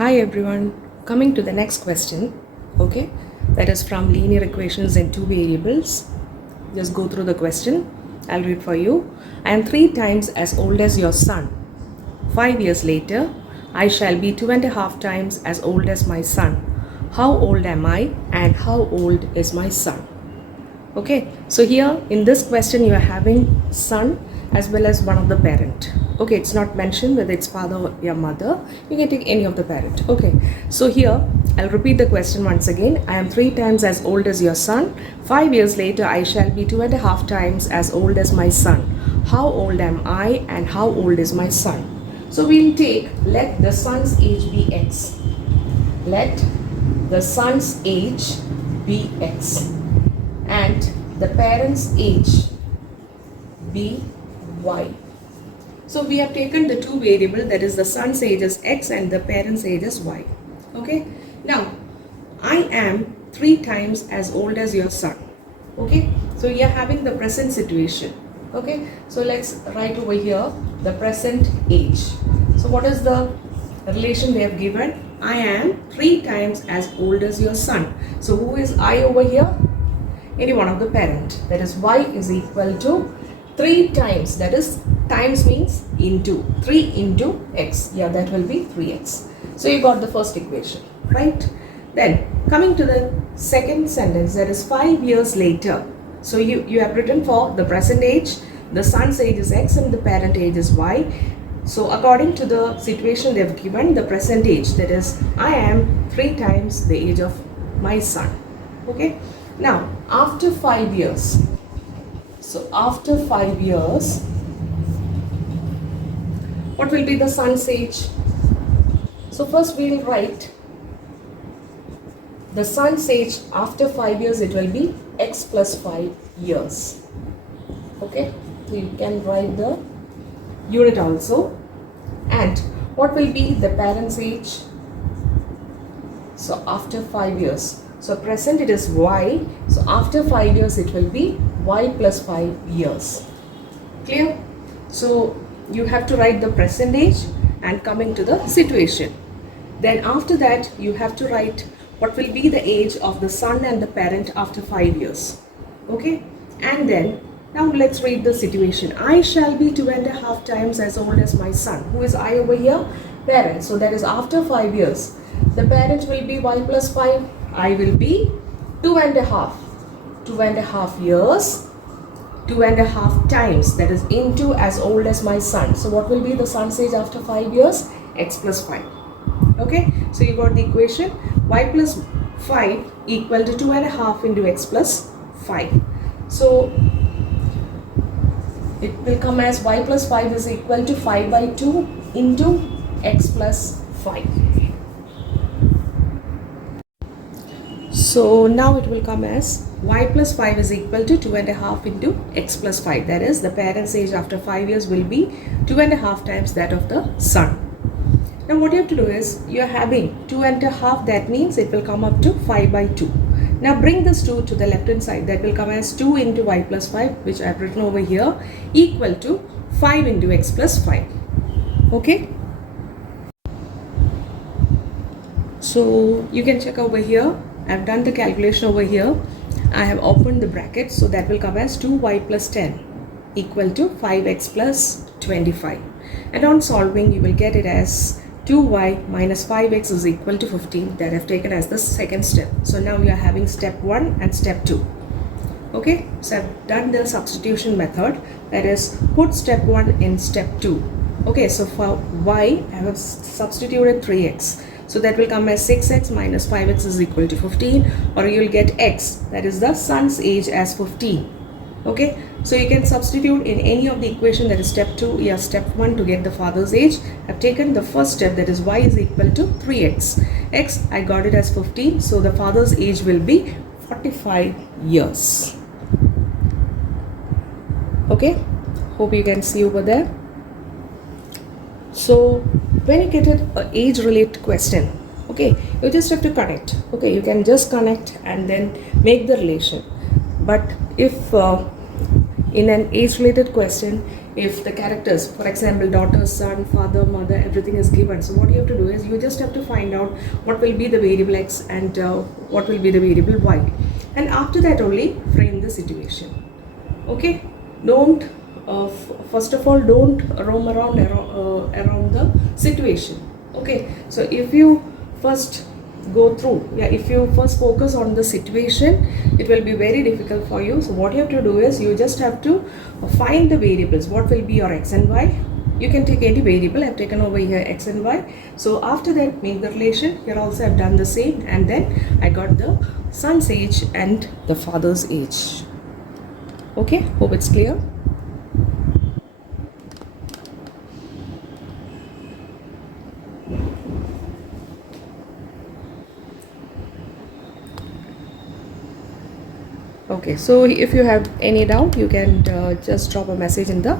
Hi everyone, coming to the next question, okay, that is from linear equations in two variables. Just go through the question, I'll read for you. I am 3 times as old as your son. 5 years later, I shall be 2.5 times as old as my son. How old am I and how old is my son? Okay, so here in this question you are having son as well as one of the parent. Okay, it's not mentioned whether it's father or your mother. You can take any of the parent. Okay, so here I'll repeat the question once again. I am 3 times as old as your son. 5 years later I shall be 2.5 times as old as my son. How old am I and how old is my son? So we'll take, let the son's age be x. Let the son's age be x and the parent's age be y. So we have taken the two variables, that is the son's age is x and the parent's age is y. Okay, now I am 3 times as old as your son. Okay, so you are having the present situation. Okay, so let's write over here the present age. So what is the relation they have given? I am 3 times as old as your son. So who is I over here? Any one of the parent, that is y is equal to 3 times, that is times means into 3 into x, yeah, that will be 3x. So you got the first equation, right? Then coming to the second sentence, that is 5 years later. So you have written for the present age, the son's age is x and the parent age is y. So according to the situation they have given, the present age, that is I am 3 times the age of my son. Okay, now after 5 years, so after 5 years, what will be the son's age? So first we will write the son's age after 5 years, it will be x plus 5 years. Okay, so you can write the unit also. And what will be the parent's age? So after 5 years, so present it is y, so after 5 years it will be y plus 5 years. Clear? So you have to write the present age and coming to the situation. Then after that you have to write what will be the age of the son and the parent after 5 years. Okay, and then now let's read the situation. I shall be 2.5 times as old as my son. Who is I over here? Parent. So that is after 5 years. The parent will be y plus 5. I will be 2.5. 2.5 years. 2.5 times, that is into as old as my son. So what will be the son's age after 5 years? X plus 5. Okay, so you got the equation y plus 5 equal to 2.5 into x plus 5. So it will come as y plus 5 is equal to 5 by 2 into x plus 5. So now it will come as y plus 5 is equal to 2.5 into x plus 5. That is the parent's age after 5 years will be 2.5 times that of the son. Now what you have to do is, you are having 2.5, that means it will come up to 5 by 2. Now bring this 2 to the left hand side, that will come as 2 into y plus 5, which I have written over here, equal to 5 into x plus 5. Okay, so you can check over here. I have done the calculation over here. I have opened the bracket, so that will come as 2y plus 10 equal to 5x plus 25. And on solving you will get it as 2y minus 5x is equal to 15. That I have taken as the second step. So now we are having step 1 and step 2. Okay, so I have done the substitution method, that is put step 1 in step 2. Okay, so for y I have substituted 3x. So that will come as 6x minus 5x is equal to 15, or you will get x, that is the son's age, as 15. Okay, so you can substitute in any of the equation, that is step 2 or step 1 to get the father's age. I have taken the first step, that is y is equal to 3x. X I got it as 15, so the father's age will be 45 years. Okay, hope you can see over there. So when you get an age related question, okay, you just have to connect. Okay, you can just connect and then make the relation. But if in an age related question, if the characters, for example daughter, son, father, mother, everything is given, so what you have to do is you just have to find out what will be the variable x and what will be the variable y, and after that only frame the situation. Okay, don't first of all don't roam around the situation. Okay, so if you first go through, if you first focus on the situation, it will be very difficult for you. So what you have to do is you just have to find the variables, what will be your x and y. You can take any variable. I've taken over here x and y. So after that, make the relation. Here also I've done the same, and then I got the son's age and the father's age. Okay, hope it's clear. Okay, so if you have any doubt, you can just drop a message in the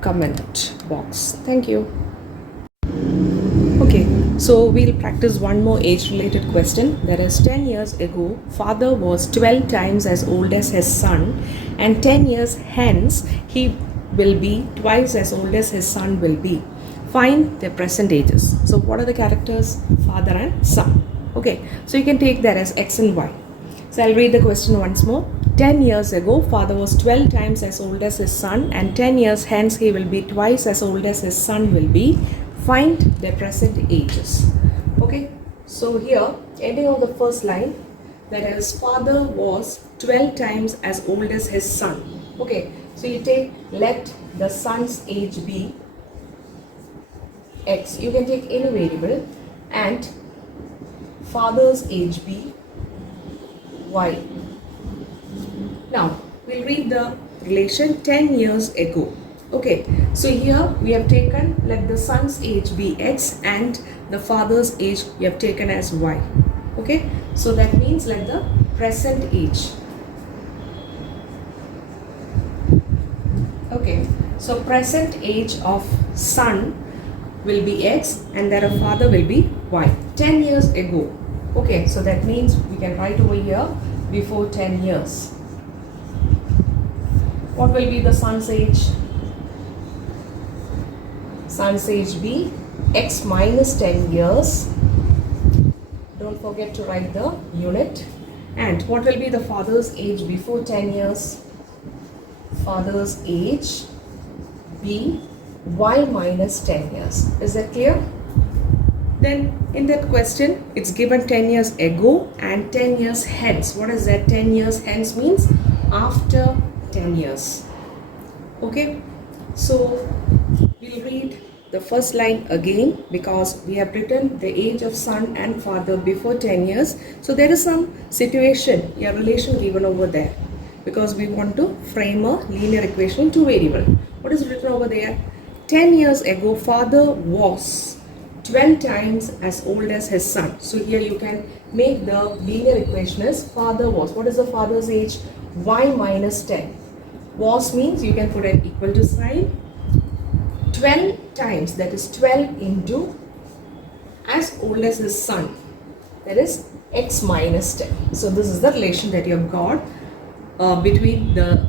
comment box. Thank you. Okay, so we'll practice one more age related question. That is, 10 years ago, father was 12 times as old as his son, and 10 years hence he will be twice as old as his son will be. Find their present ages. So what are the characters? Father and son. Okay, so you can take that as x and y. So I'll read the question once more. 10 years ago, father was 12 times as old as his son, and 10 years hence he will be twice as old as his son will be. Find their present ages. Okay, so here, ending of the first line, that is, father was 12 times as old as his son. Okay, so you take, let the son's age be x. You can take any variable, and father's age be y. Now we'll read the relation 10 years ago. Okay, so here we have taken, let the son's age be x and the father's age we have taken as y. Okay, so that means let the present age. Okay, so present age of son will be x and that of father will be y. 10 years ago. Okay, so that means we can write over here before 10 years. What will be the son's age? Son's age be x minus 10 years. Don't forget to write the unit. And what will be the father's age before 10 years? Father's age be y minus 10 years. Is that clear? Then in that question, it's given 10 years ago and 10 years hence. What is that? 10 years hence means after 10 years. Okay, so we'll read the first line again because we have written the age of son and father before 10 years. So there is some situation, a relation given over there because we want to frame a linear equation in two variable. What is written over there? 10 years ago, father was 12 times as old as his son. So here you can make the linear equation as father was. What is the father's age? Y minus 10. Was means you can put an equal to sign. 12 times, that is 12 into as old as his son, that is x minus 10. So this is the relation that you have got between the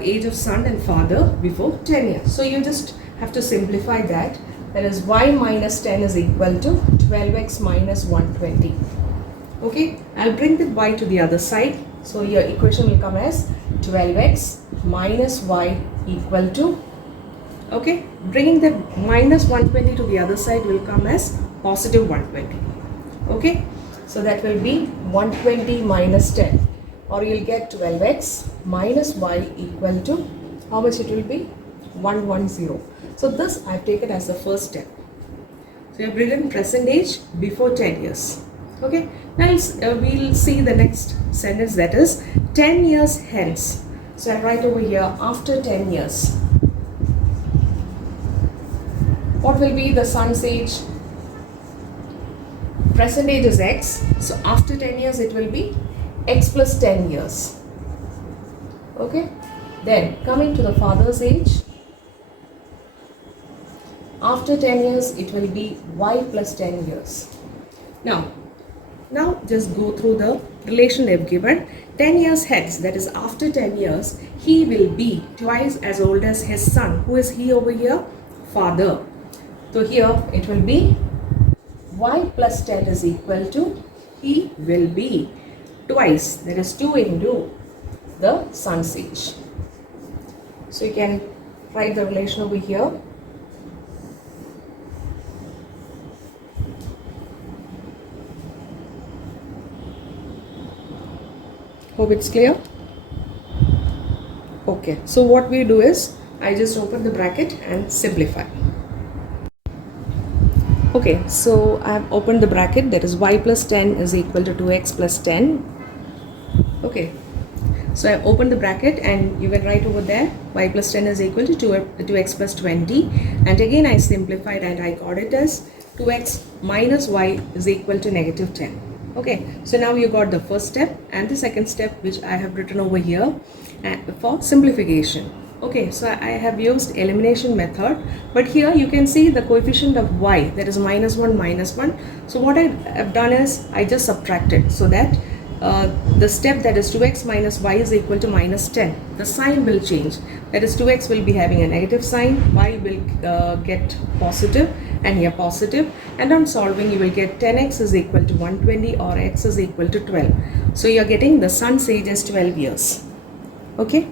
age of son and father before 10 years. So you just have to simplify that. That is y minus 10 is equal to 12x minus 120. Okay, I'll bring the y to the other side. So your equation will come as 12x minus y equal to, okay, bringing the minus 120 to the other side will come as positive 120. Okay, so that will be 120 minus 10, or you'll get 12x minus y equal to, how much it will be? 110. So this I've taken as the first step. So you have written present age before 10 years. Okay, now we'll see the next sentence, that is 10 years hence. So I write over here after 10 years. What will be the son's age? Present age is x. So after 10 years it will be x plus 10 years. Okay, then coming to the father's age. After 10 years, it will be y plus 10 years. Now just go through the relation they've given. 10 years hence, that is after 10 years, he will be twice as old as his son. Who is he over here? Father. So here it will be y plus 10 is equal to he will be twice, that is 2 into the son's age. So you can write the relation over here. Hope it's clear. Okay, so what we do is I just open the bracket and simplify. Okay, so I have opened the bracket, that is y plus 10 is equal to 2x plus 10. Okay, so I have opened the bracket and you can write over there y plus 10 is equal to 2x plus 20, and again I simplified and I got it as 2x minus y is equal to negative 10. Okay, so now you got the first step and the second step, which I have written over here for simplification. Okay, so I have used elimination method, but here you can see the coefficient of y, that is minus 1 minus 1. So what I have done is I just subtracted, so that the step, that is 2x minus y is equal to minus 10. The sign will change, that is 2x will be having a negative sign, y will get positive, and here positive, and on solving you will get 10x is equal to 120 or x is equal to 12. So you are getting the son's age as 12 years. Okay,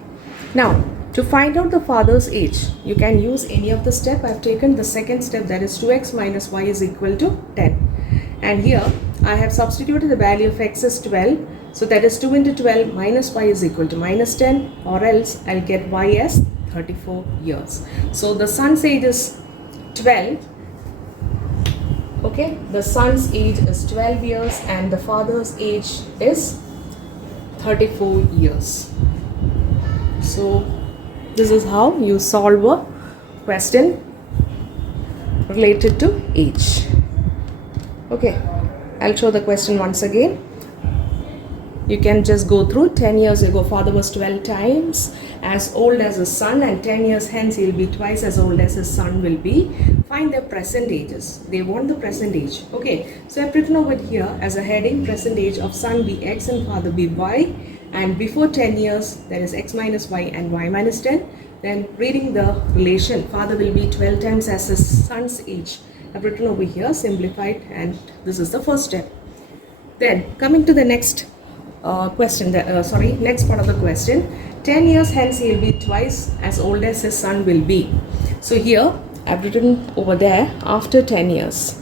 now to find out the father's age, you can use any of the step. I have taken the second step, that is 2x minus y is equal to 10, and here I have substituted the value of x as 12, so that is 2 into 12 minus y is equal to minus 10, or else I'll get y as 34 years. So the son's age is 12. Okay, the son's age is 12 years and the father's age is 34 years. So this is how you solve a question related to age. Okay, I'll show the question once again. You can just go through. 10 years ago father was 12 times as old as his son, and 10 years hence he will be twice as old as his son will be. Find their present ages. They want the present age. Okay, so I've written over here as a heading, present age of son be x and father be y, and before 10 years there is x minus y and y minus 10. Then reading the relation, father will be 12 times as his son's age. I've written over here, simplified, and this is the first step. Then coming to the next question, next part of the question. 10 years hence he will be twice as old as his son will be. So here I've written over there after 10 years.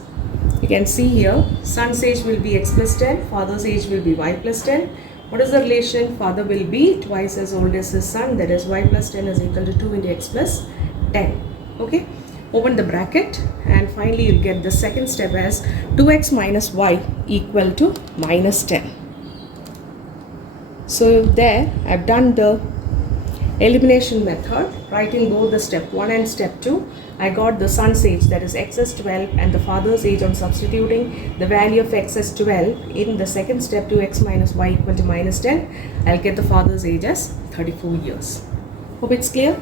You can see here son's age will be x plus 10, father's age will be y plus 10. What is the relation? Father will be twice as old as his son, that is y plus 10 is equal to 2 into x plus 10. Okay, open the bracket and finally you'll get the second step as 2x minus y equal to minus 10. So there I've done the elimination method, writing both the step 1 and step 2. I got the son's age, that is x as 12, and the father's age on substituting the value of x as 12 in the second step, 2x minus y equal to minus 10. I'll get the father's age as 34 years. Hope it's clear.